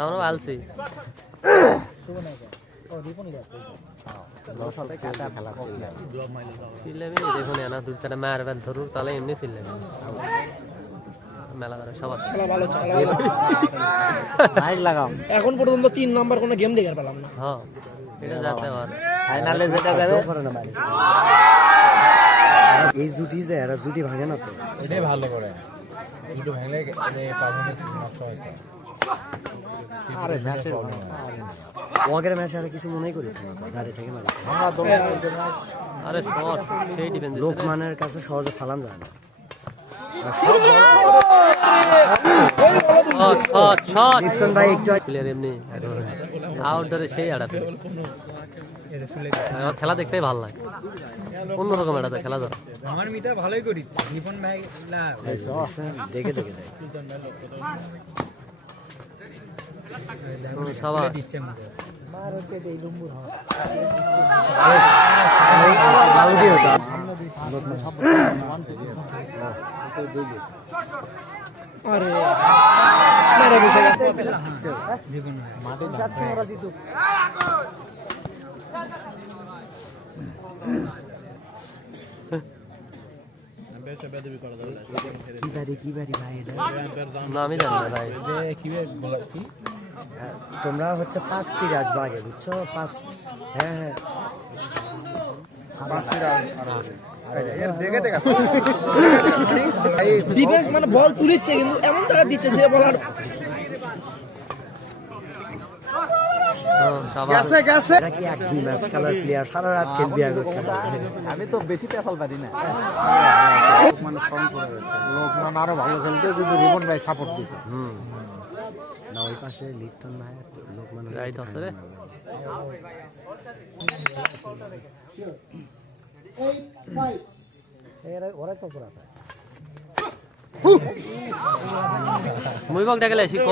আমরা আলছি দেখুন না দুই চারটা মায়ের ব্যাট ধরুক তাহলে এমনি ছিলেন মেলা করে সবার লাগাও। এখন পর্যন্ত 3 নাম্বার কোনো গেম দেখার পেলাম না। হ্যাঁ এটা যাতে আর ফাইনালে যেটা যাবে এই জুটি যে এরা জুটি ভাঙে না তো এটাই ভালো করে জুটি ভাঙলে মানে পারফরম্যান্স নষ্ট হয়। আরে ম্যাচে ওয়াগের ম্যাচে আর কিছু মনেই করিস না দাঁড়িয়ে থেকে মারি আমরা দল আরে শট সেই ডিফেন্স লোকমানের কাছে সহজে ফালান যায় না লিপ্টন ভাই একটু প্লেয়ার এমনি আউটডোরে সেই আড়াতে আমার খেলা দেখতেই ভালো লাগে অন্যরকম আড়াতে খেলা ধর আমার মিটা ভালোই করি নিপন ভাই না দেখে দেখে দেয় সবাই মার হচ্ছে এই লম্বুর আরে মারা বসে গেছে দেখুন মাঠে যাচ্ছে ওরা জিতু কি বাড়ি ভাই এটা না আমি জানি না ভাই তোমরা হচ্ছে 5 টির আসবে আগে বুঝছো 5 হ্যাঁ হ্যাঁ 5 টির ডিফেন্স মানে বল তুলিচ্ছে কিন্তু এমন জায়গা দিচ্ছে সে বলার এরা কি এক দুই ম্যাচ খেলার প্লেয়ার সারা রাত খেলবি আর আমি তো বেশি পেছাল পারি না লোকমান আরো ভালো খেলতে যদি রিবন ভাই সাপোর্ট দিত না ওই পাশে লিপ্টন ভাই লোকমান রাইট আছে রে ওরা তো পুরা আছে মুই বক ডাকলে শিখ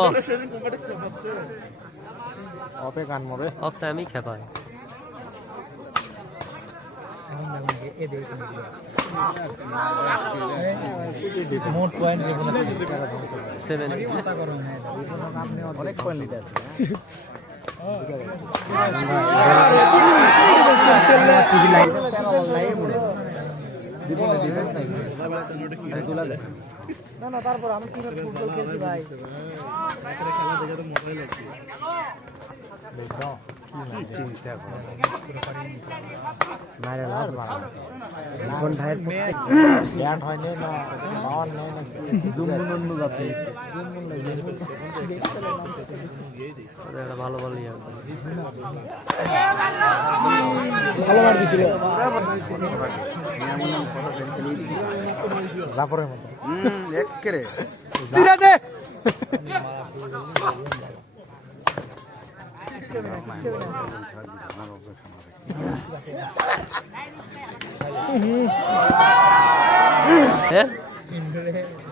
অপে কান মরে অক্তা আমি খেপাই মোট পয়েন্ট রিবন 7 অনেক পয়েন্ট লিডার টিভি লাইভ না না তারপর আমি কিভাবে ফুটবল খেলছি ভাই চিন্তা মায়ের লাভ লিপন ভাইয়ের প্রত্যেক ব্যান্ড হয়নি না পাওয়ার নেই না জুমুনন্নু যাচ্ছে এটা ভালো ভালো ইয়া ভালো মার দিছিল জাফরের মতো এক্কেরে সিরা দে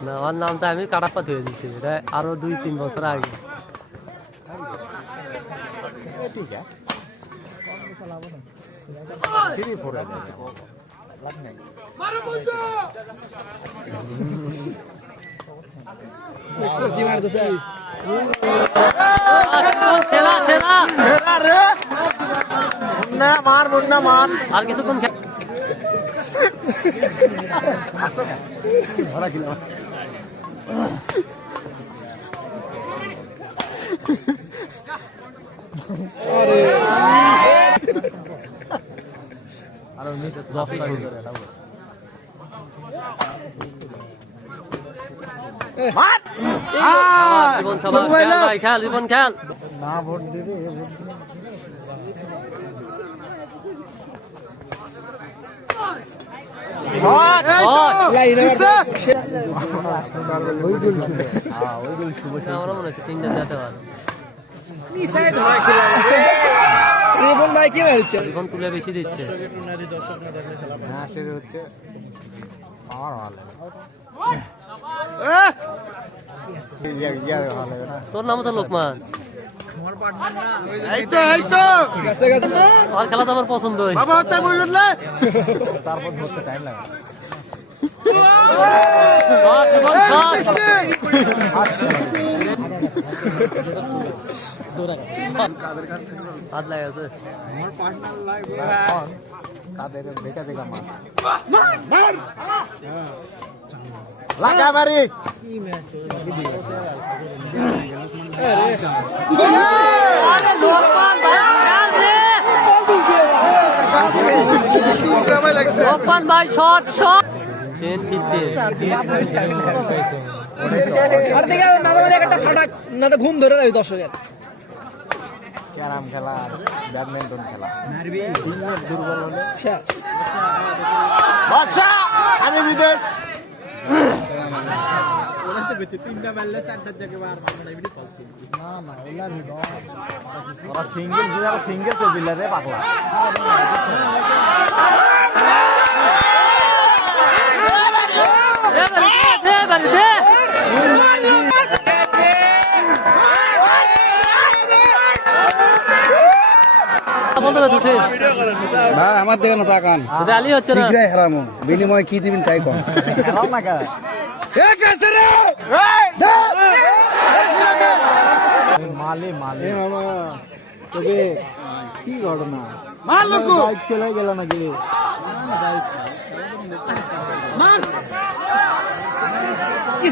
না আমার নামটা আমি কাটাপ্পা ধুয়ে দিচ্ছি এটা আরো 2-3 বছর আগে কি মারতেছে মুন্না মার আর কিছুক্ষণ ধরা কিলো আরে আর নিচে 10 করে এটা মার জীবন সবাই খেল জীবন খেল না ভোট দিবে আমরা মনে হচ্ছে 3টা যেতে পারে রিবন ভাই কি মারছে জীবন তুলে বেশি দিচ্ছে হ্যাঁ সেটা হচ্ছে আমার ভালো তোর নাম তো লোকমান আমার পার্টনার না এই তো গেছে গেছে আর খেলা তো আমার পছন্দ বাবা তার বই বদলে তারপর ধরতে টাইম লাগে হাত লাগাছে কাদের দেখা দেখা মাছ লাগা বাড়ি লোকমান ভাই শট শট 10-15 আর দেখে মাঝে মাঝে একটা ফাটাক না তো ঘুম ধরে যাবে দর্শকের। ক্যারাম খেলা ব্যাডমিন্টন খেলা দুর্বল হলে শেষ। বর্ষা আমি বিদেশ সিঙ্গেল তো দিলে রে পাগলা আমার দিকে না তাকান র্যালি হচ্ছে না শীঘ্রই হারামো বিনিময়ে কি দিবেন তাই কম খেলাও না কা মালে মালে তবে কি ঘটনা বাইক চলে গেল নাকি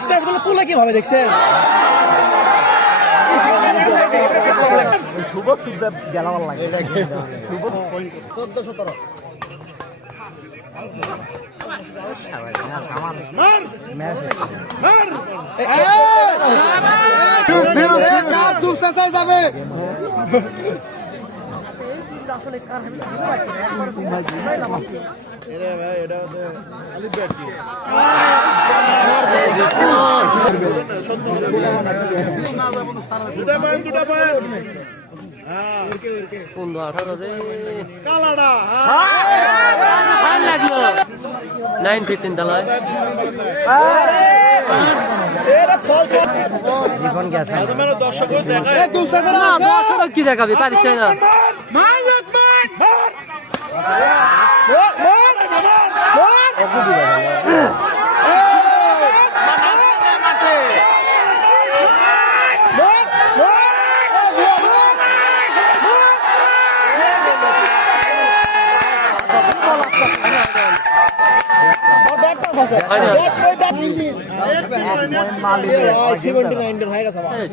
স্পেস গুলো তুলে কিভাবে দেখছেন? শুভ শুদ্ধ গেলাবার লাগে শুভ 14-17 যাবে কোন 18 রে কালাডা 9-15 দালায় জীবন গেছে না দর্শক কি দেখাবি পারিস না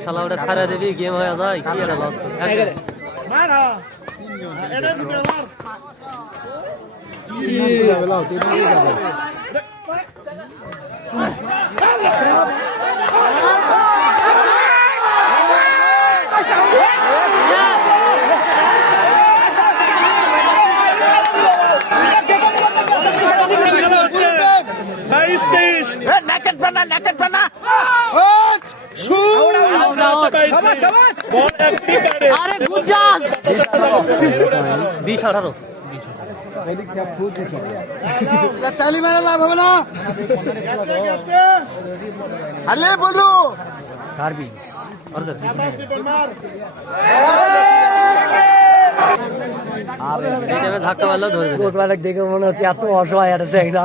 শালা ওটা ছাড়া দেবি গেম হয়ে যায় কি এটা লস আরে গুজাজ 20-18 তালি মারা লাভ হবে না আলে বলু কারবি ধাক্কা মারলেও ধরবে দেখে মনে হচ্ছে এত অসহায় একটা